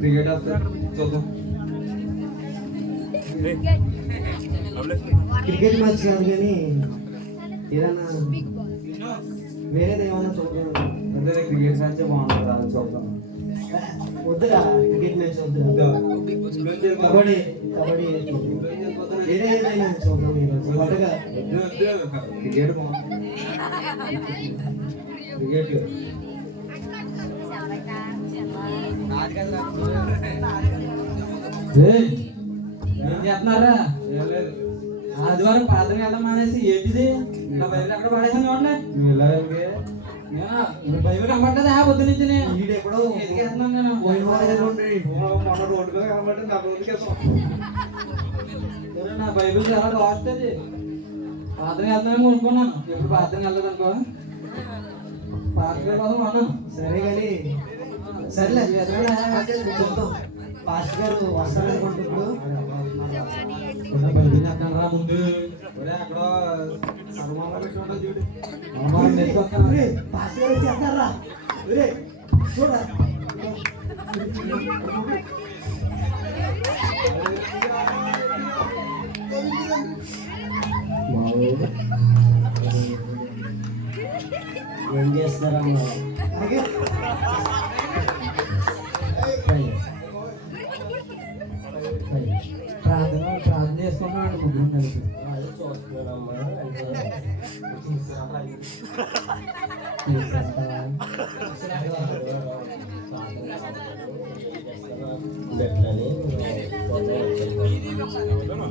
Cricket వస్తారు చూద్దాం. Cricket match కాదు కానీ ఏదైనా వేరేది ఏమైనా చూద్దాం. అంటే క్రికెట్ మ్యాచ్ బాగుంటుందా చూద్దాం. వద్దురా క్రికెట్ మ్యాచ్ వద్దురా. కబడ్డీ కబడ్డీ వేరే ఏదైనా చూద్దాం. ఈరోజు వద్దగా క్రికెట్ బాగుంటుంది. క్రికెట్ ఏం చేస్తున్నారా? ఆదివారం ప్రార్థన వెళ్ళడం మానేసి ఏంటిది నా బైబిల్ ఎక్కడ పడేసాను చూడండి. బైబిల్ కనబడ్డదా పొద్దు నుంచి? ఎప్పుడో ఎదిగేస్తున్నాను నేను. నా బైబిల్ చాలా బాగుంటుంది. ప్రార్థన వెళ్తానని కొనుక్కున్నాను. ఎప్పుడు ప్రార్థన వెళ్ళదు అనుకో. ప్రార్థన కోసం అన్నాను. సరే కానీ సరేలే చూద్దాం. పాస్ట్ గారు వస్తారనుకుంటున్నాడు. బైబిల్ ఎక్కడ రా ముందు అక్కడ చూడు. పాస్ట్ గారు వచ్చేస్తారా? చూడ ఏం చేస్తున్నారమ్మా? ప్రార్థన చేసుకున్నాడు ముగ్గురు కలిపి.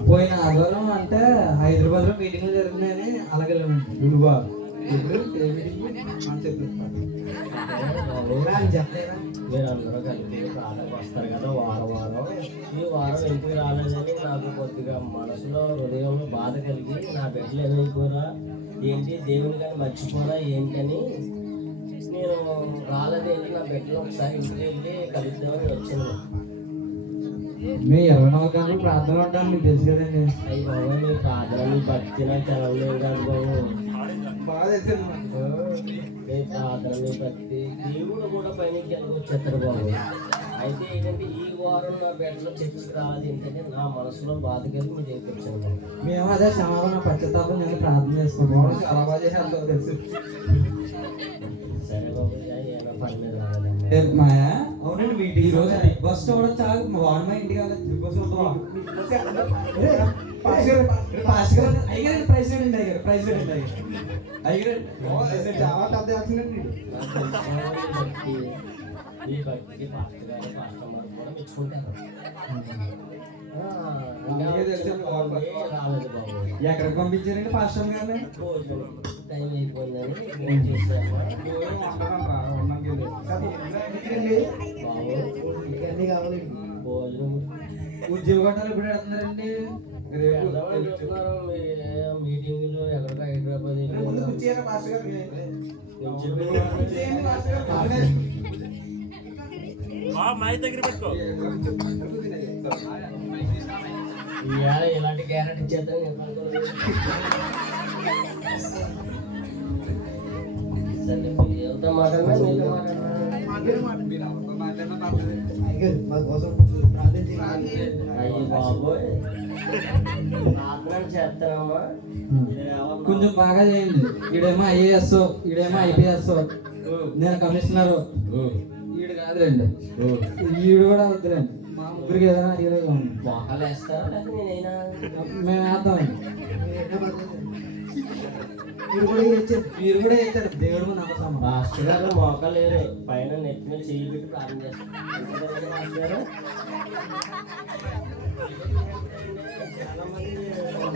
పోయిన ఆదివారం అంటే హైదరాబాద్ లో మీటింగ్లు జరుగుతున్నాయని అలాగే గురువా మీరందరూ కలిపి ప్రాణాలకు వస్తారు కదా వారం వారం. ఈ వారం ఎందుకు రాలేదని నాకు కొద్దిగా మనసులో హృదయంలో బాధ కలిగి నా బిడ్డలు ఏమైపోరా ఏంటి దేవుని కానీ మర్చిపోరా ఏంటని నేను రాలేదేంటి నా బిడ్డలు ఒకసారి ఇంటికి వెళ్ళి కలుద్దామని వచ్చాను. మీ 24 గంటలు ప్రార్థన ఉంటాను మీకు తెలుసు కదండి. అయ్యి బాబు మీ ప్రార్థన మీ భక్తి నాకు తెలవలేదు కాదు బాబు. బాగా తెలిసింది. మీ ప్రార్థన మీ భక్తి దేవుడు కూడా పైన వచ్చేస్తారు బాబు. అయితే ఏంటంటే ఈ వారం నా బిడ్డలో చర్చకి రావాలి ఏంటంటే నా మనసులో బాధ కలిగి మీ దగ్గరికి వచ్చాను బాబు. మేము అదే క్షమాపణ పశ్చాత్తాపం నేను ప్రార్థన చేసుకుంటాం. చాలా బాగా చేసేంత తెలుసు. సరే బాబు ఏమైనా పని మీద రాలేదమ్మా. మాయా అవునండి మీ ఈ రోజు బిగ్ బాస్ చూడడం చాలా వాడు మా ఇంటికి వెళ్ళదు. బిగ్ బాస్ అయ్యారు ప్రైస్ రేట్ అయ్యారు ప్రైస్ రేట్ అయ్యారు చాలా పెద్ద యాక్సిడెంట్. ఈ భక్తికి పాస్టర్ గారు పాస్టర్ గారు కూడా మెచ్చుకుంటారు. రాలేదు బాబు. ఎక్కడికి పంపించారండి పాస్టర్ గారిని? భోజనం టైం అయిపోయిందని చేశాను ఇవన్నీ కావాలి. భోజనం ఉద్యోగాలు ఎప్పుడు వెళ్తున్నారండి? మీటింగ్లు ఎక్కడికి హైదరాబాద్ ఇలాంటి గ్యారెంటీ చేద్దాం. సరే ఎవరితో మాట్లాడినా మా కోసం అయ్యి బాబోయ్ ప్రార్థన చేస్తానమ్మా. కొంచెం బాగా చేయండి. ఈడేమో ఐఏఎస్, ఈడేమో ఐపీఎస్, నేను కమిషనరు. ఈడు కాదులేండి, ఈడు కూడా వద్దులేండి. మా ముగ్గురికి ఏదైనా అడిగలేదు మోకాలు వేస్తారా లేకపోతే నేనైనా? మేము వేద్దామండి. మీరు కూడా ఇచ్చారు. మీరు కూడా వేస్తాడు. దేవుడు నమ్మకం. మాస్టర్ గారు మోకాలు లేరు, పైన నెత్తి మీద చెయ్యి పెట్టి ప్రార్థన చేస్తారు. మాస్టర్ గారు చాలా మంది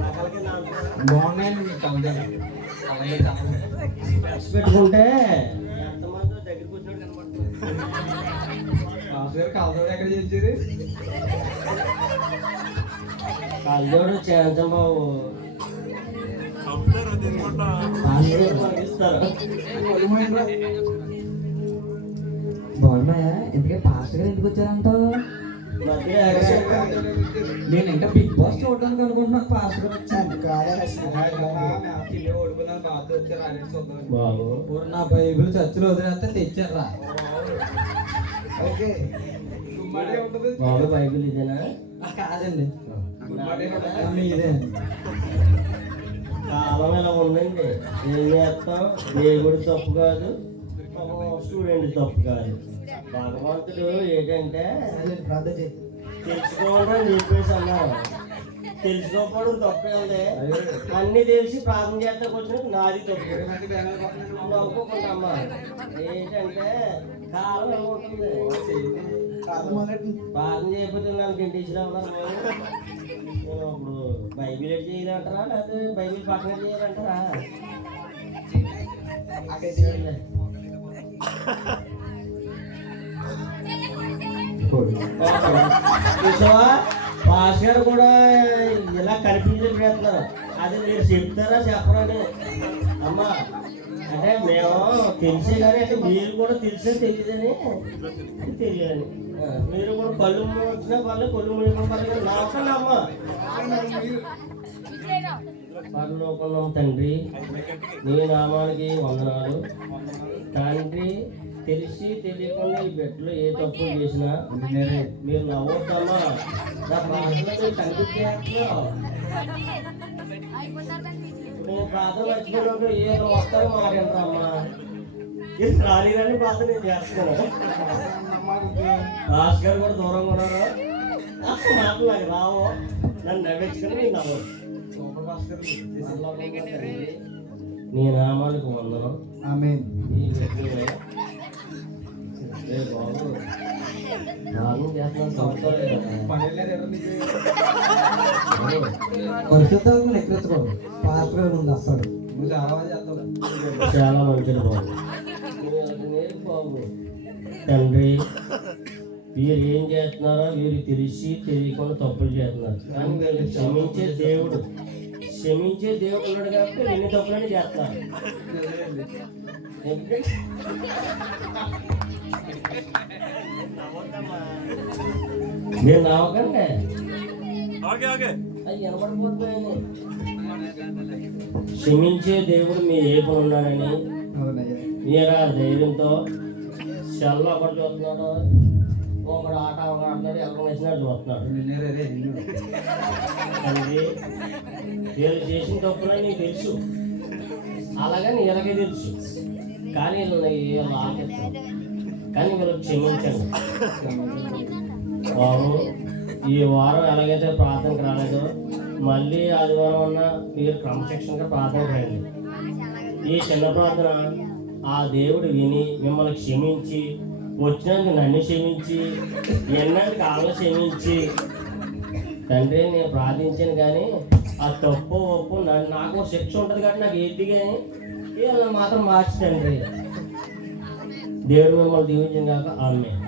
మోకాల కింద అంటున్నారు. బాగున్నాయండి మీ కవితలు. స్పెక్స్ పెట్టుకుంటే ఎంతమంది దగ్గర కూర్చోడు కనబడుతుంది. కాలుతో ఎక్కడ చేయించారు? కళ్ళజోడు చేయించం బాబు. ఇస్తారు బాగున్నాయా? ఎందుకే పాస్టర్ గారు ఎందుకు వచ్చారంటావు? మధ్య యాక్సిడెంట్ నేను ఇంకా బిగ్ బాస్ చూడడానికి అనుకుంటున్నాను. పాస్టర్ గారు వచ్చాను. బాబు. నా బైబిల్ చర్చిలో వదిలేస్తే తెచ్చారా? ఓకే. బాబు బైబిల్ ఇదేనా? కాదండి, ఇదే. కాలం ఇలా ఉందండి. ఏం చేస్తాం? దేవుడు తప్పు కాదు, స్టూడెంట్ తప్పు కాదు. భగవంతుడు ఏంటంటే ప్రార్థన చేయి. తెలుసుకోవాలని చెప్పేసి అన్నారు. తెలుసుకోకపోవడం తప్పే ఉంది. అన్ని తెలిసి ప్రార్థన చేస్తే వచ్చిన నాది తప్పు నవ్వుకోకుండా అమ్మ. ఏంటంటే కాలం ఏమవుతుంది? ప్రార్థన చేయకపోతే నన్ను గెంటేసినా ఉన్నారు. నేను ఇప్పుడు బైబిల్ ఎడ్ చేయాలంటారా లేకపోతే బైబిల్ పక్కన చేయాలంటారా? చూసావా, పాస్ గారు కూడా ఇలా కనిపించడం చేస్తున్నారు. అది మీరు చెప్తారా చెప్పరండి అమ్మా. అంటే మేము తెలిసే కానీ అంటే మీరు కూడా తెలిసే తెలియదని తెలియాలని. మీరు కూడా కళ్ళు వచ్చినా పర్లేదు, కళ్ళు మూయడం పర్లేదు. నాకండి అమ్మ. పరలోకం తండ్రి, నీ నామానికి వందనాలు. తండ్రి, తెలిసి తెలియకుండా ఈ బిడ్డలు ఏ తప్పు చేసినా మీరు నవ్వొద్దమ్మా. నా ప్రార్థన కనిపించేస్తున్నావు. నేను ప్రార్థన మర్చిపోయినప్పుడు ఏదో వస్తారో మాట్లాడతామ్మా. ఇది రాలేదని ప్రార్థన నేను చేస్తున్నాను. రాజు గారు కూడా దూరంగా ఉన్నారు. మాటలు నాకు రావు. నన్ను నవ్వించుకుని నేను నవ్వు. నీ నామానికి వందనం. ఆమేన్. బాబు నాలుగు చేస్తున్నాను సంవత్సరాలు పరిశుద్ధాత్మను ఎక్కించకూడదు. పాస్టర్ గారు ముందు వస్తాడు. చాలా మంచిది బాబు. బాబు తండ్రి, వీరు ఏం చేస్తున్నారో వీరు తెలిసి తెలియకుండా తప్పులు చేస్తున్నారు. కానీ వీళ్ళు క్షమించే దేవుడు ఉన్నాడు కాబట్టి ఎన్ని తప్పులని చేస్తారు. మీరు నవ్వకండి, అది వినపడిపోతున్నాయని. క్షమించే దేవుడు మీ ఏపు ఉన్నాడని మీరు ఆ ధైర్యంతో సెల్లో ఒకటి చూస్తున్నాడు, ఒకడు ఆట ఒకటి ఆడుతున్నాడు, ఎవరు వేసినట్టు చూస్తున్నాడు. తండ్రి, వీళ్ళు చేసిన తప్పులని నీకు తెలుసు, అలాగని వీళ్ళకే తెలుసు. కానీ వీళ్ళు ఆలోచించారు. కానీ వీళ్ళు క్షమించండి బాబు. ఈ వారం ఎలాగైతే ప్రార్థనకు రాలేదో మళ్ళీ ఆదివారం అన్నా మీరు క్రమశిక్షణగా ప్రార్థన రండి. ఈ చిన్న ప్రార్థన ఆ దేవుడు విని మిమ్మల్ని క్షమించి, వచ్చినందుకు నన్ను క్షమించి, ఎన్నందుకు వాళ్ళని క్షమించి, తండ్రి నేను ప్రార్థించాను కానీ ఆ తప్పు ఒప్పు నాకు శిక్ష ఉంటుంది కాబట్టి నాకు ఏది కానీ వీళ్ళని మాత్రం మార్చి తండ్రి. దేవుడు మిమ్మల్ని దీవించిన కాక ఆమేన్.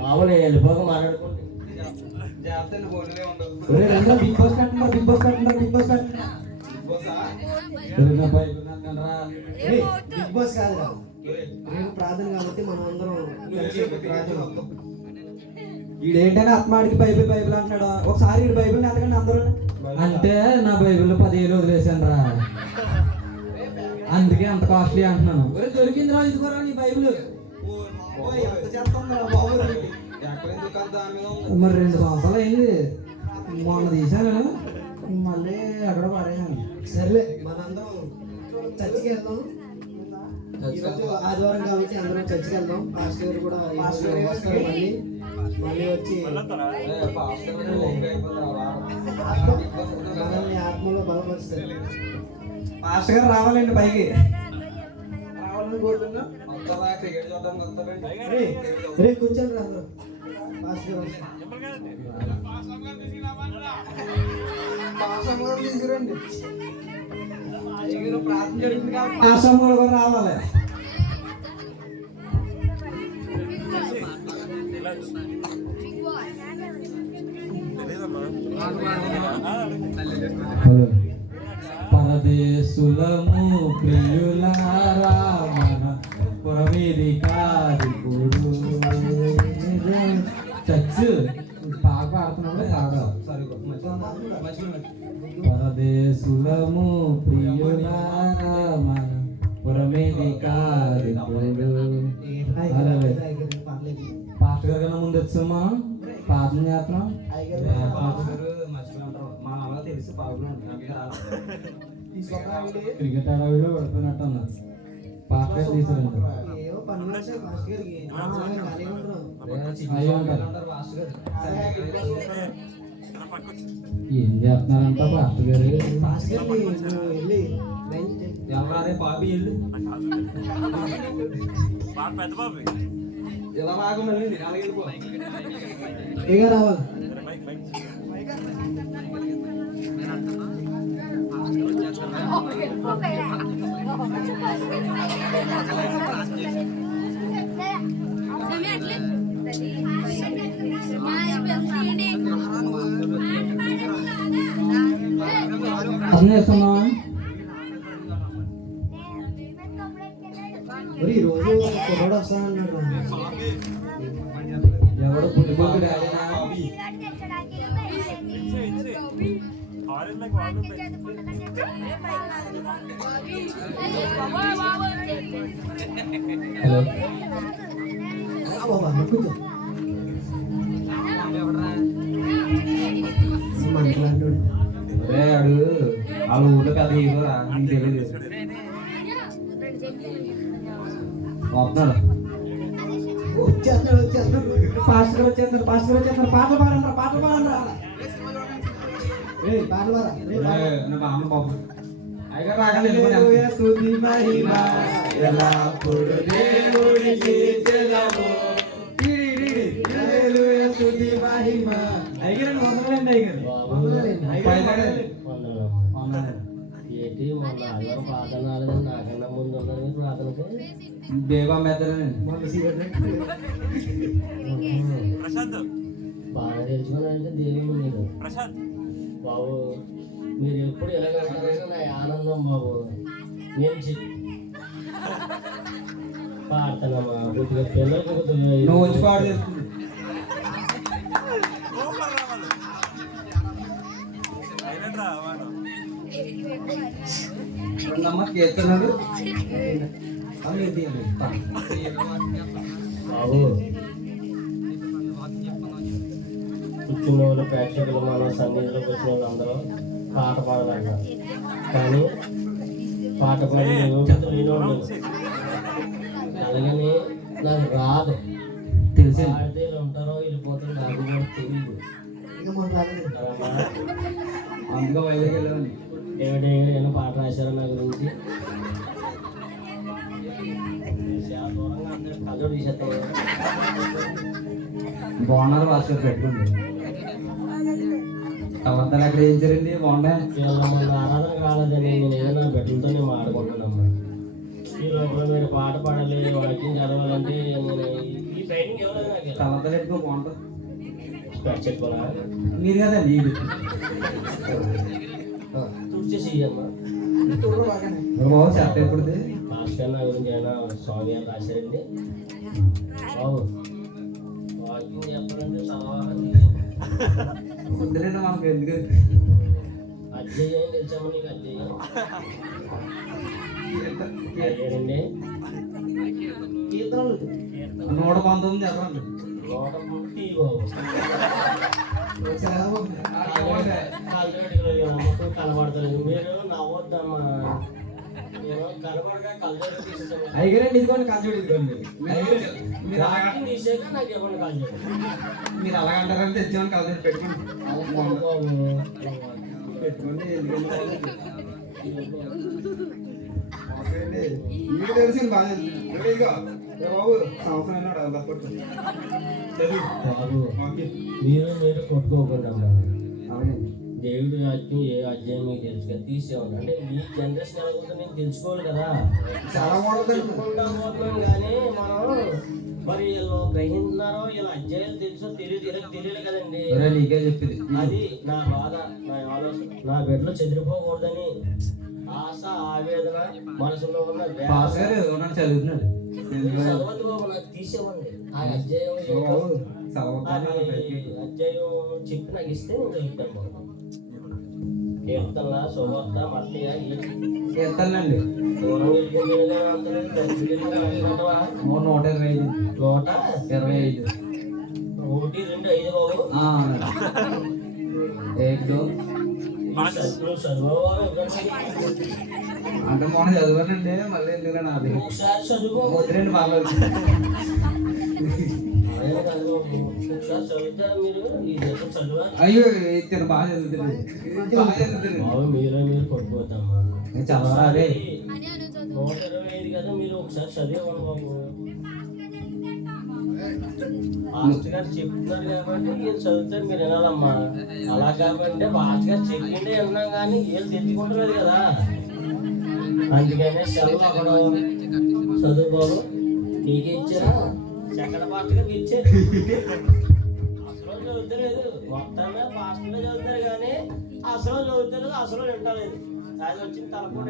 బాబు నేను వెళ్ళిపోక మాట్లాడుకోండి. బిగ్ బాస్ కట్టున్నారు, బిగ్ బాస్ కట్టున్నారు, బిగ్ బాస్ కట్టున్నారు. బిగ్ బాస్ కాదురా, నేను ప్రార్థన కాబట్టి మనం అందరం కలిసి ప్రార్థన. ఈడేంటని ఆత్మాడికి బైబిల్ బైబిల్ అంటున్నాడు. ఒకసారి ఈ బైబిల్ ఎంతకండి అందరూ అంటే నా బైబిల్లో 10 ఏళ్ళు వదిలేసాను రా, అందుకే అంత కాస్ట్లీ అంటున్నాను. దొరికిందిరా ఇదిగోరా నీ బైబిల్. ఎంత చేస్తుందా బాబు ఎక్కడ ఎందుకు కాదు దాని మీద ఉంది. మరి 2 సంవత్సరాలు అయింది, మొన్న తీశాను మళ్ళీ ఎక్కడ పడేసాను. సర్లే మనందరం చర్చికి వెళ్దాం. ఈరోజు ఆదివారం కాబట్టి అందరం చర్చికి వెళ్దాం. పాస్టర్ గారు కూడా వస్తారు. మళ్ళీ వచ్చి మనల్ని ఆత్మలో బలపరుస్తారు. మాస్టర్ గారు రావాలండి పైకి, రావాలని కోరుతున్నా. క్రికెట్ చూడడానికి వస్తారండి. రే కూర్చోండి రా అందరూ. పాస్టర్ గారు వస్తారు. పాస్టర్ గారు తీసుకురండి. ప్రార్థన జరుగుతుంది కాబట్టి పాస్టర్ గారు కూడా రావాలి. హలో. పరదేశులము ప్రియులారా మన పురమీది కాదిప్పుడు. చచ్చు బాగా పాడుతున్నాడు కాదా? పరదేశులము ప్రియులారా మన పురమీది కాదిప్పుడు. పాస్టర్ గారి కన్నా ముందు వచ్చాం మనం, పాటలు చేస్తున్నాం. క్రికెట్ అడవిలో పడిపోయినట్టు అన్నారు. పాస్టర్ తీసుకురండి. ఏవో పనులు వచ్చాయి పాస్టర్ గారికి. ఖాళీగా ఉంటారు. అయ్యో అంటారు. ఏం చేస్తున్నారంట పాస్టర్ గారు? పాస్టర్ గారిని నువ్వు వెళ్ళి లైన్ చేయి. ఎవరారే పాపి వెళ్ళు ఇలా బాగా మళ్ళీ అలాగే వెళ్ళిపో. ఏగా రావాలి. అర్థం చేస్తున్నావా? మరి ఈ రోజు కుర్రోడు వస్తానన్నాడు. ఎవడు పుట్టిపోతు డాడీనా? హలో. బాబా కూర్చో. మనట్లాంటి అరే ఆడు వాళ్ళ ఊళ్ళో పెద్ద హీరో రా, నీకు తెలియదు. వస్తున్నాడు. వచ్చేస్తున్నాడు వచ్చేస్తున్నాడు. పాస్టర్ గారు వచ్చేస్తున్నారు, పాస్టర్ గారు వచ్చేస్తున్నారు. పాటలు పాడండి, పాటలు పాడండి. రేయ్ పాటలు పారా. రేయ్ పాటలు. నా బామ్మ బాబు అయ్యగారు రాగానే వెళ్ళిపోయాను. స్తుతి మహిమ ఎల్లప్పుడూ దేవునికి చెల్లము. హల్లెలూయా స్తుతి మహిమ. అయ్యగారు వందనాలండి. ఏంటి మొన్న అందరూ ప్రార్థన రాలేదని నాకన్నా ముందు ఉన్నారు మీరు ప్రార్థనకి. దేవా మెద్దలండి. బాగా తెలుసుకున్నారంటే దేవుడు మీరు బాబు. మీరు ఎప్పుడు ఎలా కడతారంటే నా ఆనందం బాబు. నేను పాడుతున్నామా కొద్దిగా పిల్లలకు నువ్వు వచ్చి పాడు చేస్తుంది. చేస్తున్నాడు బాబు. కూర్చున్న వాళ్ళు ప్రేక్షకులు మన సన్నిధిలోకి వచ్చిన వాళ్ళు అందరూ పాట పాడాలంటారు, కానీ పాట పాడి లేనివాళ్ళు. అలాగని నాకు రాదు. తెలిసి పాడితే వీళ్ళు ఉంటారో వెళ్ళిపోతారో నాకు కూడా తెలియదు. ఇంకా మన రాలేదు. అందుకే వైజాగ్ వెళ్ళామని. ఏమైనా పాట రాశారా నా గురించి? దూరంగా అందరూ కళ్ళోడు తీసేస్తాం. బాగున్నారు వాసు పెట్టుకుంది. అబద్ధాలు ఎక్కడ చేయించారండి? బాగున్నాయి. మన ఆరాధనకు రాలేదని నేను ఏదైనా బెడ్లతో నేను ఆడుకుంటున్నాను. ఈ లోపల మీరు పాట పాడాలి, వాక్యం చదవాలంటే నేను ఈ ట్రైనింగ్ ఎవరైనా అబద్ధాలు ఎక్కువ బాగుంటుంది. స్పెక్ట్స్ చెప్పుకోనా? మీరు కదండి ఇది చూసేసి అమ్మా బాబు చెత్త ఎప్పుడుది? భాస్కర్ నా గురించి ఏమైనా సాంగ్ ఏమైనా రాశారండి బాబు? వాకింగ్ చెప్పాలంటే సలహా వద్దులేండి మనకు ఎందుకు. అజ్జయ్య అని తెలుసమ్మా నీకు? అజ్జయ్య అయ్యారండి కీర్తనలు 119 చెప్పండి. 130 బాబు ఒకసారి మొత్తం కనబడతలేదు. మీరు నవ్వద్దమ్మా. నేను కనబడగా కలజోడు తీసేసాను. అయ్యగారండి ఇదిగోండి కలజోడు ఇదిగోండి. మీరు వాకింగ్ తీసాక నాకు ఇవ్వండి కలజోడు. మీరు అలాగంటారని తెచ్చామని కలజోడు పెట్టుకోండి. పెట్టుకోండి. మీకు తెలిసింది బాగా ఇదిగో బాబు సంవత్సరం అన్నాడు అలా పట్టు బాబు మీరు కొట్టుకోకండి అమ్మా. అవునండి. దేవుడు రాజ్యం ఏ అధ్యాయం మీకు తెలుసు కదా, తీసేవాడు. అంటే మీ జనరేషన్ ఎలా ఉందో నేను తెలుసుకోవాలి కదా. చాలా బాగుంటుంది. చెప్పుకుంటా పోతున్నాం కానీ మనం మరి వీళ్ళు గ్రహిస్తున్నారో వీళ్ళ అధ్యాయాలు తెలుసో తెలియదు కదండి. నీకే చెప్పింది. అది నా బాధ, నా ఆలోచన. నా బిడ్డలో చెదిరిపోకూడదని ఆశ, ఆవేదన మనసులో ఉన్న పాస్ గారు చదువుతున్నాడు. చదవద్దు బాబు, నాకు తీసేవండి ఆ అధ్యాయం. అధ్యాయం చెప్పి నాకు ఇస్తే నేను చదువుతాను బాబు. కీర్తన, శుభోక్త, మత్తయ్య ఎంతండి? దూరం 125. 125 1, 2, 5 బాబు. నువ్వు చదువు అంటే మొన్న చదివానండి, మళ్ళీ ఎందుకని అది ఒకసారి చదువు. వద్దులేండి బాగా. ఒకసారి చదువుతారా మీరు? ఈ దేశం చదువు. అయ్యో ఇద్దరు బాగా చదువుతుంది. బాగా చదువుతుంది. బాబు మీరు పడిపోతామా? చదవాలి. 125 కదా, మీరు ఒకసారి చదివేవాడు బాబు. మాస్టర్ గారు చెప్తున్నారు కాబట్టి వీళ్ళు చదువుతారు, మీరు వినాలమ్మా. అలా కాబట్టి మాస్టర్ గారు చెప్పిండే విన్నాం కానీ వీళ్ళు తెచ్చుకుంటలేదు కదా. అందుకనే సెలవు అక్కడ చదువు బాబు. నీకే ఇచ్చారా? సెకండ్ పాస్టర్ గారికి ఇచ్చారు. అసలు చదువుతలేదు, మొత్తంగా పాస్టర్లో చదువుతారు కానీ అసలు చదువుతలేదు, అసలు వింటలేదు. అది వచ్చిన తలపూట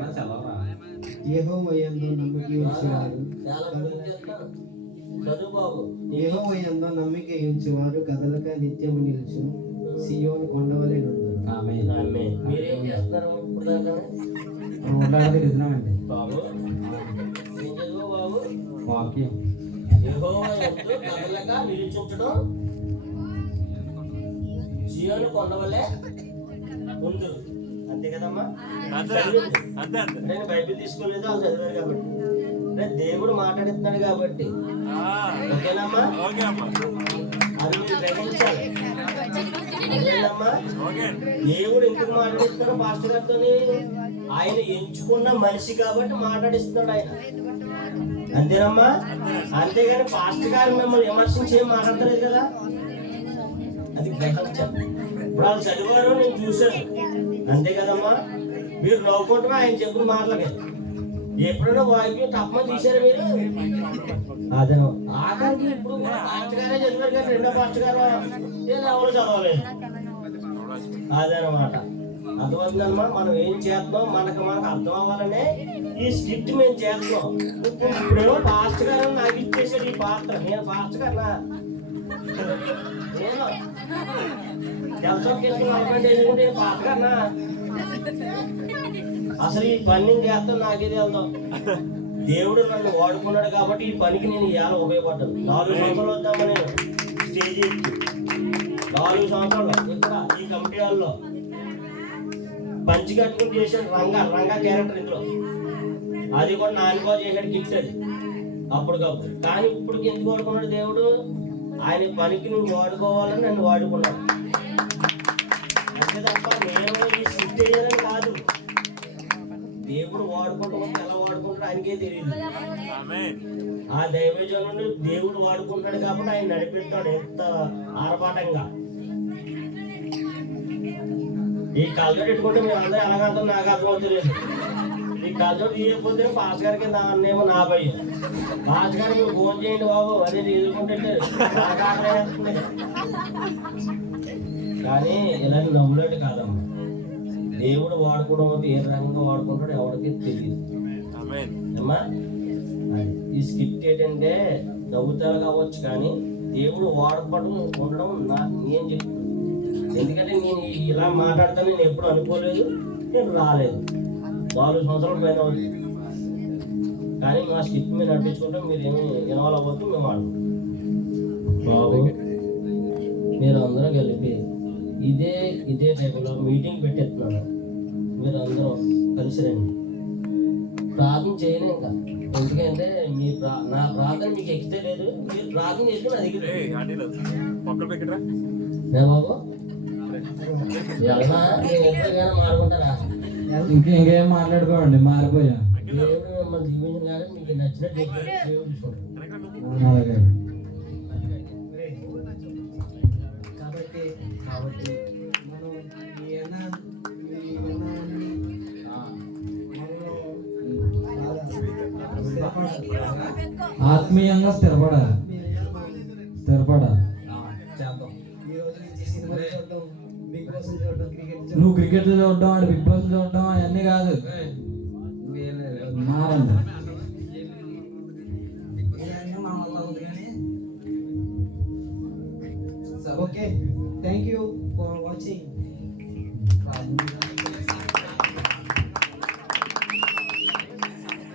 యెహోవా యందు నమ్మిక ఉంచువారు చదువు బాబు. యెహోవా యందు నమ్మిక ఉంచువారు కదలక నిత్యము నిలుచు సియోను కొండవలె నుండును. ఆమేన్. మీరేం చేస్తున్నారు ఇప్పుడు దాకా? తిరుగుతున్నామండి. బాబు ఏం చదువు బాబు? వాక్యం. యెహోవా యందు కదలక నిలుచుంచడం సియోను కొండవలె ఉండు. అంతే కదమ్మా? నేను బైబిల్ తీసుకోలేదు, వాళ్ళు చదివారు కాబట్టి. దేవుడు మాట్లాడుతున్నాడు కాబట్టి. ఓకేనమ్మా? అది మీరు గ్రహించాలి. ఓకేనమ్మా? దేవుడు ఎందుకు మాట్లాడిస్తున్నాడు పాస్టర్ గారితో? ఆయన ఎంచుకున్న మనిషి కాబట్టి మాట్లాడిస్తున్నాడు ఆయన. అంతేనమ్మా? అంతేగాని పాస్టర్ గారు మిమ్మల్ని విమర్శించి ఏం మాట్లాడలేదు కదా. అది గ్రహించాలి. ఇప్పుడు వాళ్ళు చదివారు, నేను చూశాను. అంతే కదమ్మా? మీరు నవ్వుకుంటున్నా ఆయన చెప్పిన మాటలకే. ఎప్పుడైనా వాక్యం తప్పమని తీశారు మీరు? అదే ఆఖరికి ఇప్పుడు పాస్టర్ గారే చదివారు కానీ రెండో పాస్టర్ గారు ఎవరు చదవలేదు. అదనమాట. అర్థమవుతుందమ్మా? మనం ఏం చేస్తున్నాం మనకు అర్థం అవ్వాలనే ఈ స్క్రిప్ట్ మేము చేస్తున్నాం. ఇప్పుడేమో పాస్టర్ గారు నాకు ఇచ్చేసాడు ఈ పాత్ర. నేను పాస్టర్ గారు నేను చేసుకుంటే పాస్టర్ గారినా? అసలు ఈ పని నేను చేస్తాను, నాకేది వెళ్దాం. దేవుడు నన్ను వాడుకున్నాడు కాబట్టి ఈ పనికి నేను ఇవాళ ఉపయోగపడ్డాను. 4 సంవత్సరాలు వద్దామా నేను స్టేజ్ ఎక్కి 4 సంవత్సరాలు ఇక్కడ ఈ కమిటీ హాల్లో పంచి కట్టుకుని చేశాడు. రంగా క్యారెక్టర్ ఇందులో అది కూడా నాలుగో చేశాడు, గిఫ్ట్ అది అప్పటికప్పుడు. కానీ ఇప్పటికి ఎందుకు వాడుకున్నాడు దేవుడు? ఆయన పనికి నువ్వు వాడుకోవాలని నన్ను వాడుకున్నాడు. అంతే తప్ప నేను ఈ స్క్రిప్ట్ వేయాలని కాదు. దేవుడు వాడుకుంటాం, ఎలా వాడుకుంటాడు ఆయనకే తెలియదు. ఆ దైవజనుడు దేవుడు వాడుకుంటాడు కాబట్టి ఆయన నడిపిస్తాడు ఎంత ఆర్భాటంగా. ఈ కళ్ళజోడు పెట్టుకుంటే మీరు అందరూ ఎలాగంటారు నాకు అర్థమవుతలేదు. ఈ కళ్ళజోడు తీయకపోతే పాస్ గారికి దాన్నేమో నా భయం. పాస్ గారు మీరు ఫోన్ చేయండి బాబు అదే ఎదుర్కొంటే కానీ ఇలాంటి నవ్వులేడు కాదమ్మా. దేవుడు వాడుకోవడం అంటే ఏ రకంగా వాడుకుంటాడో ఎవరికి తెలియదు అమ్మా. ఈ స్క్రిప్ట్ ఏంటంటే నవ్వుతారు కావచ్చు కానీ దేవుడు వాడపడం ఉండడం నేను చెప్తాను. ఎందుకంటే నేను ఇలా మాట్లాడతాను నేను ఎప్పుడు అనుకోలేదు, నేను రాలేదు. 4 సంవత్సరాల పైన అవుతుంది. కానీ మా స్కిప్ మీద నడిపించుకుంటాం, మీరు ఏమి ఇన్వాల్వ్ అవ్వద్దు, మేము ఆడుకుంటాం. బాబు మీరు అందరూ కలిపి ఇదే టైంలో మీటింగ్ పెట్టేస్తున్నాను. మీరు అందరూ కలిసి రండి, ప్రార్థన చేయను ఇంకా. ఎందుకంటే నా ప్రార్థన మీకు ఎక్కితే లేదు, మీరు ప్రార్థన చేస్తే నా దగ్గర బాబు ఎలా నేను ఎప్పుడైనా మారుకుంటారా? ఇంకేం మాట్లాడుకోండి, మారిపోయా. దేవుడు మిమ్మల్ని దీవించిన కానీ మీకు నచ్చినట్టు దేవుడు చూసుకోండి. అలాగే కాబట్టి మనం ఆత్మీయంగా స్థిరపడాలి. చేద్దాం. ఈ రోజు నుంచి సినిమా చూడడం, బిగ్ బాస్ చూడడం, క్రికెట్ నువ్వు క్రికెట్ చూడడం, ఆడు బిగ్ బాస్ చూడడం అవన్నీ కాదు. మారండి. మా వల్ల అవుతుంది కానీ okay, thank you for watching.